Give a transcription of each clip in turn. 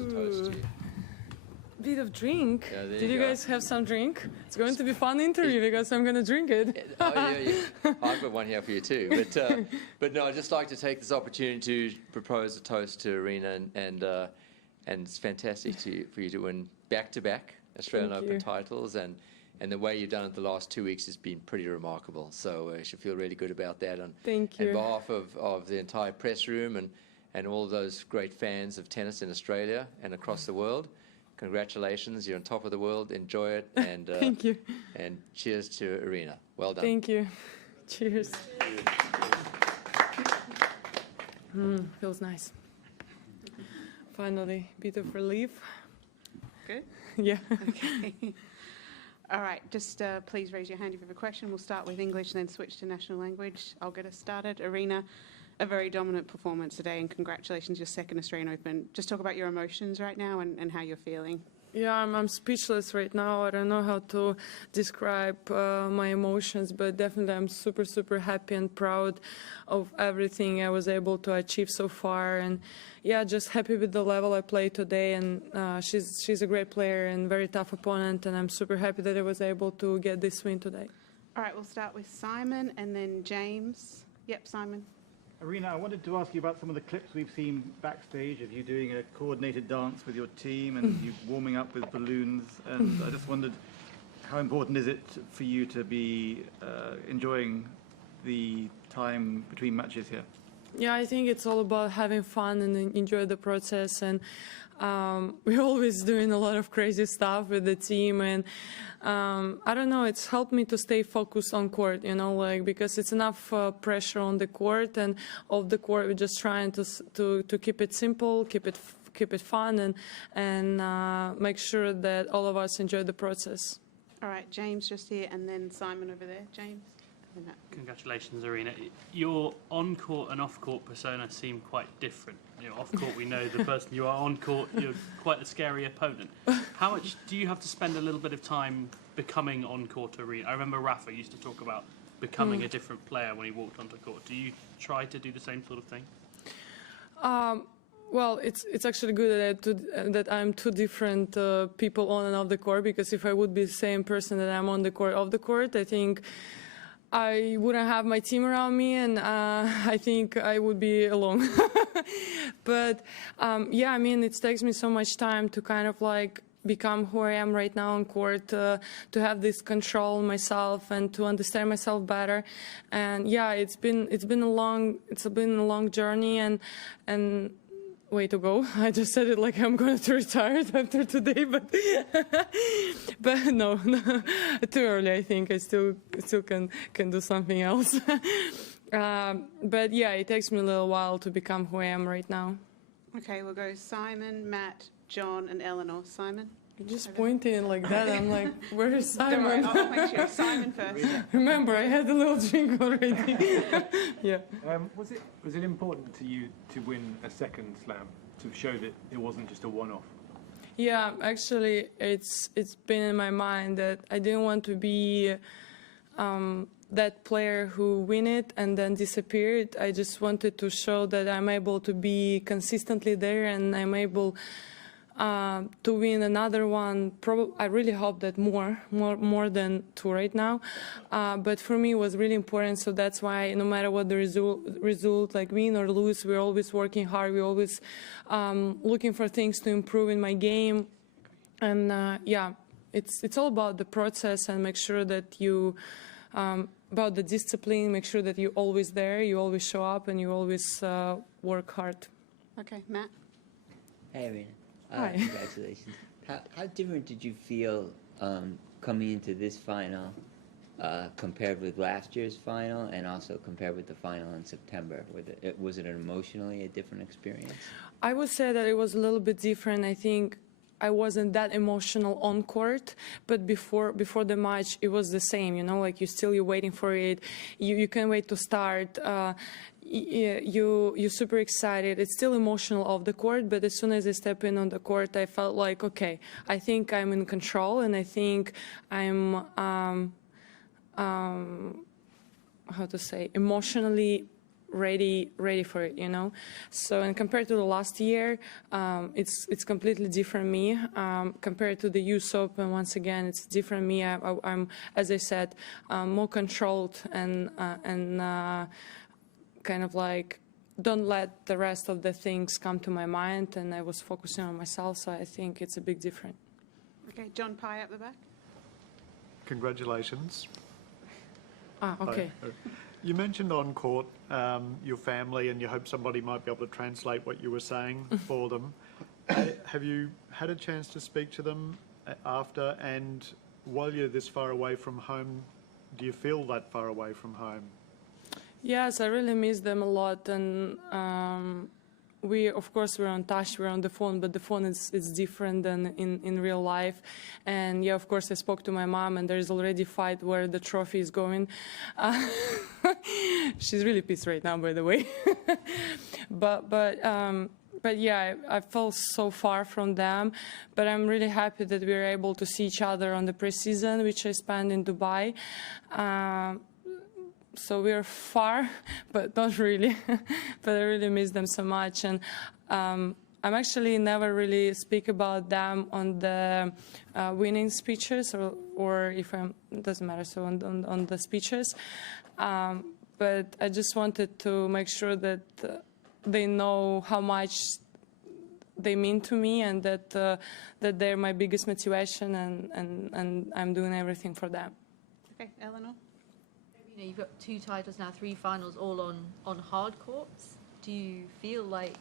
propose a toast to you. Bit of drink. Yeah, there Did you go. guys have some drink? It's going to be a fun interview because I'm going to drink it. Oh, yeah. I've got one here for you too. But no, I'd just like to take this opportunity to propose a toast to Aryna, and it's fantastic for you to win back-to-back Australian Open titles, and the way you've done it the last 2 weeks has been pretty remarkable. So you should feel really good about that. Thank you. On behalf of the entire press room and all those great fans of tennis in Australia and across the world, congratulations, you're on top of the world. Enjoy it, and thank you. And cheers to Aryna. Well done. Thank you. Cheers. Feels nice. Finally, bit of relief. Good? Yeah. Okay. All right, just please raise your hand if you have a question. We'll start with English and then switch to national language. I'll get us started. Aryna, a very dominant performance today, and congratulations, your second Australian Open. Just talk about your emotions right now and how you're feeling. Yeah, I'm speechless right now. I don't know how to describe my emotions, but definitely I'm super, super happy and proud of everything I was able to achieve so far. And yeah, just happy with the level I played today. And she's a great player and very tough opponent, and I'm super happy that I was able to get this win today. All right, we'll start with Simon and then James. Yep, Simon. Aryna, I wanted to ask you about some of the clips we've seen backstage of you doing a coordinated dance with your team and you warming up with balloons. And I just wondered, how important is it for you to be enjoying the time between matches here? Yeah, I think it's all about having fun and enjoy the process. And we're always doing a lot of crazy stuff with the team, and I don't know, it's helped me to stay focused on court, you know, like, because it's enough pressure on the court, and off the court we're just trying to keep it simple, keep it fun, and make sure that all of us enjoy the process. All right, James just here, and then Simon over there. James. Congratulations, Aryna. Your on-court and off-court persona seem quite different. You know, off-court, we know the person you are. On-court, you're quite a scary opponent. How much do you have to spend a little bit of time becoming on-court Aryna? I remember Rafa used to talk about becoming a different player when he walked onto court. Do you try to do the same sort of thing? Well, it's actually good that I'm two different people on and off the court, because if I would be the same person that I'm on the court, off the court, I think I wouldn't have my team around me, and I think I would be alone. But yeah, I mean, it takes me so much time to kind of like become who I am right now on court, to have this control myself and to understand myself better. And yeah, it's been a long journey, and way to go. I just said it like I'm going to retire after today, but no, too early. I think I still can do something else. But yeah, it takes me a little while to become who I am right now. Okay, we'll go Simon, Matt, John, and Eleanor. Simon? You're just pointing like that. I'm like, where is Simon? Don't worry, I'll make sure. Simon first. Remember, I had a little drink already. Yeah. Was it important to you to win a second slam to show that it wasn't just a one-off? Yeah, actually, it's been in my mind that I didn't want to be that player who win it and then disappeared. I just wanted to show that I'm able to be consistently there, and I'm able to win another one. I really hope that more than two right now. But for me, it was really important. So that's why, no matter what the result, like win or lose, we're always working hard. We're always looking for things to improve in my game. And yeah, it's all about the process, and make sure that you about the discipline. Make sure that you're always there, you always show up, and you always work hard. Okay, Matt. Hey, Aryna. Hi. Congratulations. How different did you feel coming into this final compared with last year's final, and also compared with the final in September? Was it emotionally a different experience? I would say that it was a little bit different. I think I wasn't that emotional on court, but before the match, it was the same. You know, like you're waiting for it. You can't wait to start. You're super excited. It's still emotional off the court, but as soon as I step in on the court, I felt like, okay, I think I'm in control, and I think I'm how to say, emotionally ready for it, you know. So, and compared to the last year, it's completely different me. Compared to the US Open, once again, it's different me. I'm, as I said, more controlled and kind of like don't let the rest of the things come to my mind, and I was focusing on myself. So I think it's a big difference. Okay, John Pye up the back. Congratulations. Okay. You mentioned on court your family, and you hope somebody might be able to translate what you were saying for them. Have you had a chance to speak to them after? And while you're this far away from home, do you feel that far away from home? Yes, I really miss them a lot, and of course, we're on touch, we're on the phone, but the phone is different than in real life. And yeah, of course, I spoke to my mom, and there's already a fight where the trophy is going. She's really pissed right now, by the way. But yeah, I felt so far from them. But I'm really happy that we were able to see each other on the preseason, which I spent in Dubai. So we're far, but not really. But I really miss them so much. And I'm actually never really speak about them on the winning speeches, or if I'm, it doesn't matter, so on the speeches. But I just wanted to make sure that they know how much they mean to me, and that they're my biggest motivation, and I'm doing everything for them. Okay, Eleanor. You know, you've got 2 titles now, 3 finals, all on hard courts. Do you feel like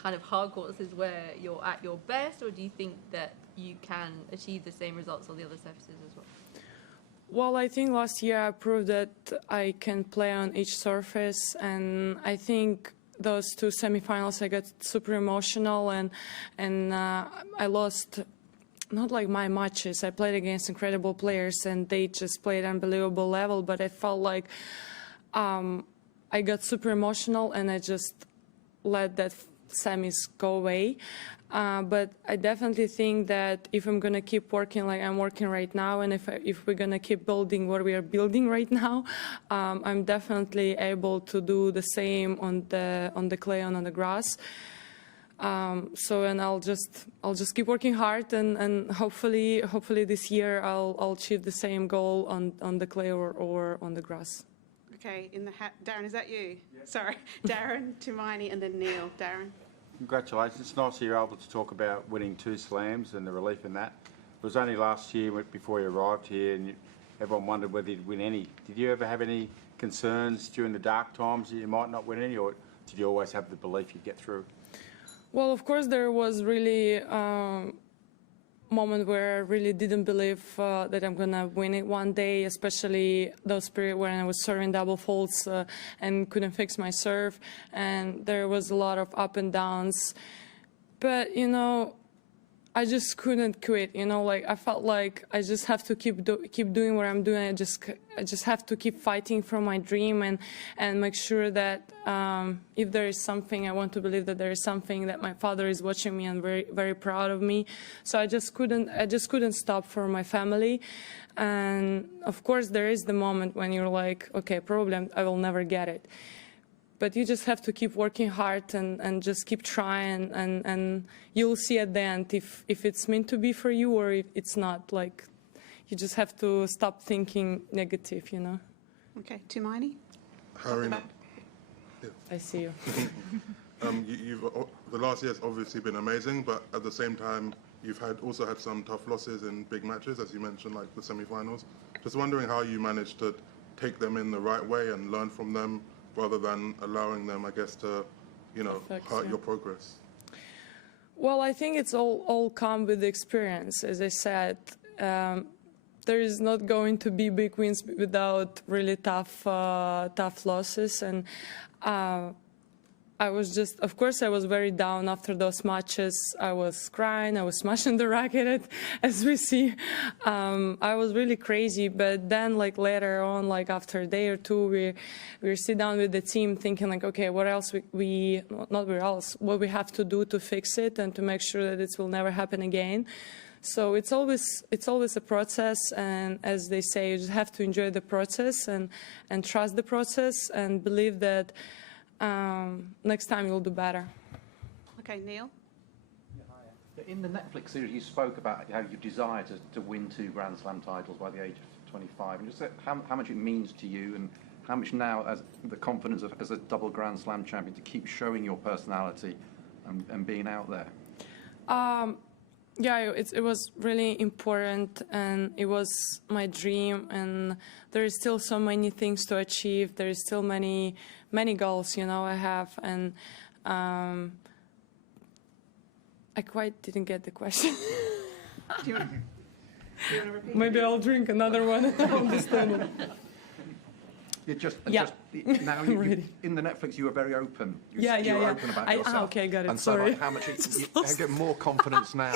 kind of hard courts is where you're at your best, or do you think that you can achieve the same results on the other surfaces as well? Well, I think last year I proved that I can play on each surface, and I think those 2 semifinals I got super emotional, and I lost. Not like my matches. I played against incredible players, and they just played unbelievable level. But I felt like I got super emotional, and I just let that semis go away. But I definitely think that if I'm gonna keep working like I'm working right now, and if we're gonna keep building what we are building right now, I'm definitely able to do the same on the clay and on the grass. And I'll just keep working hard, and hopefully this year I'll achieve the same goal on the clay or on the grass. Okay, in the hat. Darren, is that you? Yeah. Sorry. Darren, Tumaini, and then Neil. Darren. Congratulations. It's nice that you're able to talk about winning 2 slams and the relief in that. It was only last year before you arrived here, and everyone wondered whether you'd win any. Did you ever have any concerns during the dark times that you might not win any, or did you always have the belief you'd get through? Well, of course, there was really a moment where I really didn't believe that I'm going to win it one day, especially those periods when I was serving double faults and couldn't fix my serve. And there was a lot of up and downs. But, you know, I just couldn't quit, you know, like I felt like I just have to keep doing what I'm doing. I just have to keep fighting for my dream, and make sure that if there is something, I want to believe that there is something, that my father is watching me and very, very proud of me. So I just couldn't stop for my family. And of course there is the moment when you're like, okay, probably I will never get it. But you just have to keep working hard and just keep trying, and you'll see at the end if it's meant to be for you or if it's not. Like, you just have to stop thinking negative, you know. Okay, Tumaini. Aryna. Yeah. I see you. The last year has obviously been amazing, but at the same time, you've also had some tough losses in big matches, as you mentioned, like the semi-finals. Just wondering how you managed to take them in the right way and learn from them, rather than allowing them, I guess, to, you know, hurt your progress. Well, I think it's all come with the experience. As I said, there is not going to be big wins without really tough losses. And I was just, of course, I was very down after those matches. I was crying, I was smashing the racket, as we see. I was really crazy, but then, like, later on, like after a day or two, we sit down with the team thinking, like, okay, what else what we have to do to fix it and to make sure that it will never happen again. So it's always a process, and as they say, you just have to enjoy the process and trust the process and believe that next time you'll do better. Okay, Neil. In the Netflix series, you spoke about how you desire to win 2 Grand Slam titles by the age of 25. And just how much it means to you, and how much now, as the confidence of, as a double Grand Slam champion, to keep showing your personality and being out there. Yeah, it was really important, and it was my dream, and there is still so many things to achieve. There is still many goals, you know, I have, and I quite didn't get the question. Do you want to repeat? Maybe I'll drink another one. I understand it. Just now, in the Netflix, you were very open. You were open about yourself. Okay, got it. And Sorry. so, how much you get more confidence now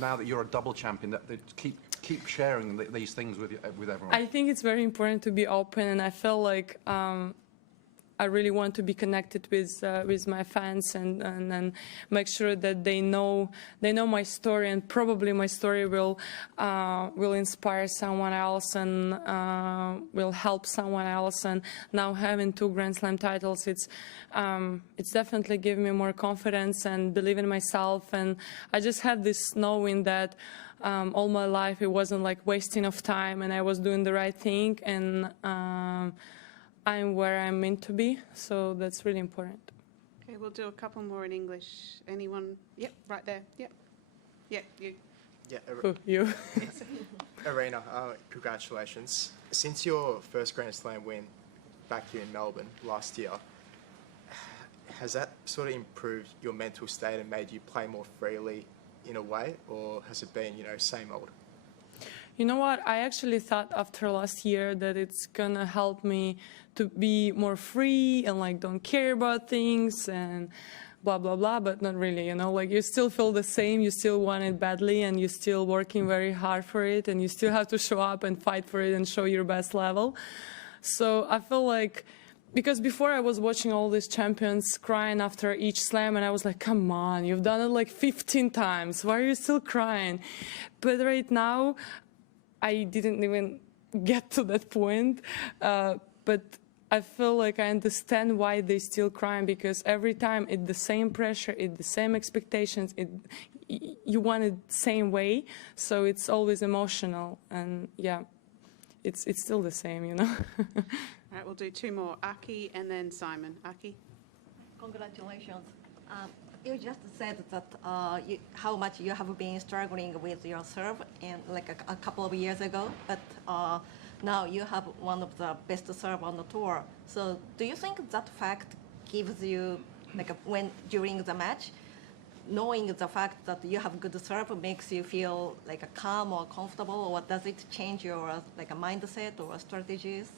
that you're a double champion, that keep sharing these things with everyone. I think it's very important to be open, and I feel like I really want to be connected with my fans and make sure that they know my story, and probably my story will inspire someone else and will help someone else. And now having 2 Grand Slam titles, it's definitely given me more confidence and believe in myself. And I just had this knowing that all my life it wasn't like wasting of time, and I was doing the right thing, and I'm where I'm meant to be, so that's really important. Okay, we'll do a couple more in English. Anyone? Yep, right there. Yep. Yeah, you. Yeah, You. Aryna, congratulations. Since your first Grand Slam win back here in Melbourne last year, has that sort of improved your mental state and made you play more freely in a way, or has it been, same old? You know what? I actually thought after last year that it's gonna help me to be more free and like don't care about things and blah blah blah, but not really. Like you still feel the same. You still want it badly, and you're still working very hard for it, and you still have to show up and fight for it and show your best level. So I feel like, because before I was watching all these champions crying after each slam, and I was like, come on, you've done it like 15 times. Why are you still crying? But right now, I didn't even get to that point, but I feel like I understand why they still crying, because every time it's the same pressure, it's the same expectations, you want it the same way, so it's always emotional, and yeah, it's still the same, All right, we'll do 2 more. Aki and then Simon. Aki? Congratulations. You just said that how much you have been struggling with your serve and like a couple of years ago, but now you have one of the best serve on the tour. So do you think that fact gives you, like during the match, knowing the fact that you have good serve makes you feel like a calm or comfortable, or does it change your like a mindset or strategies?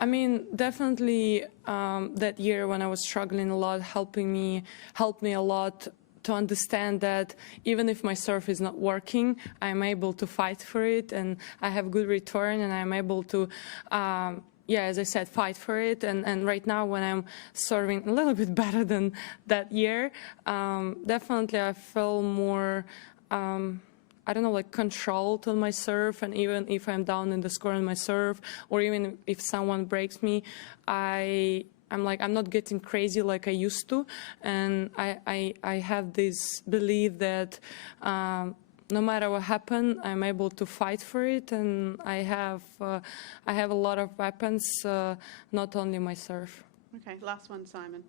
I mean, definitely that year when I was struggling a lot, helped me a lot to understand that even if my serve is not working, I'm able to fight for it, and I have good return, and I'm able to, as I said, fight for it. And right now, when I'm serving a little bit better than that year, definitely I feel more, I don't know, like controlled on my serve, and even if I'm down in the score on my serve, or even if someone breaks me, I'm not getting crazy like I used to, and I have this belief that no matter what happens, I'm able to fight for it, and I have a lot of weapons, not only my serve. Okay, last one, Simon.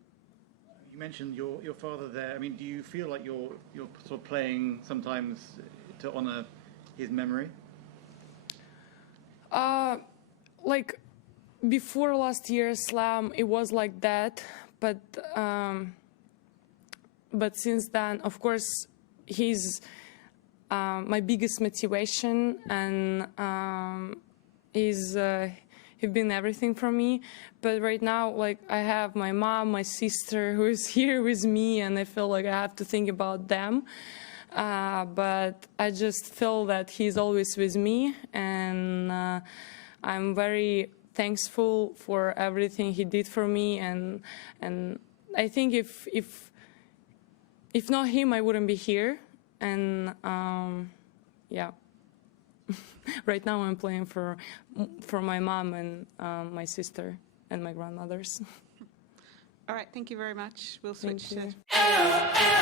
You mentioned your father there. I mean, do you feel like you're sort of playing sometimes to honor his memory? Like before last year's slam, it was like that, but since then, of course, he's my biggest motivation, and he's been everything for me. But right now, like, I have my mom, my sister, who is here with me, and I feel like I have to think about them. But I just feel that he's always with me, and I'm very thankful for everything he did for me. And I think if not him, I wouldn't be here. And yeah, right now I'm playing for my mom and my sister and my grandmothers. All right, thank you very much. We'll Thank switch you. to...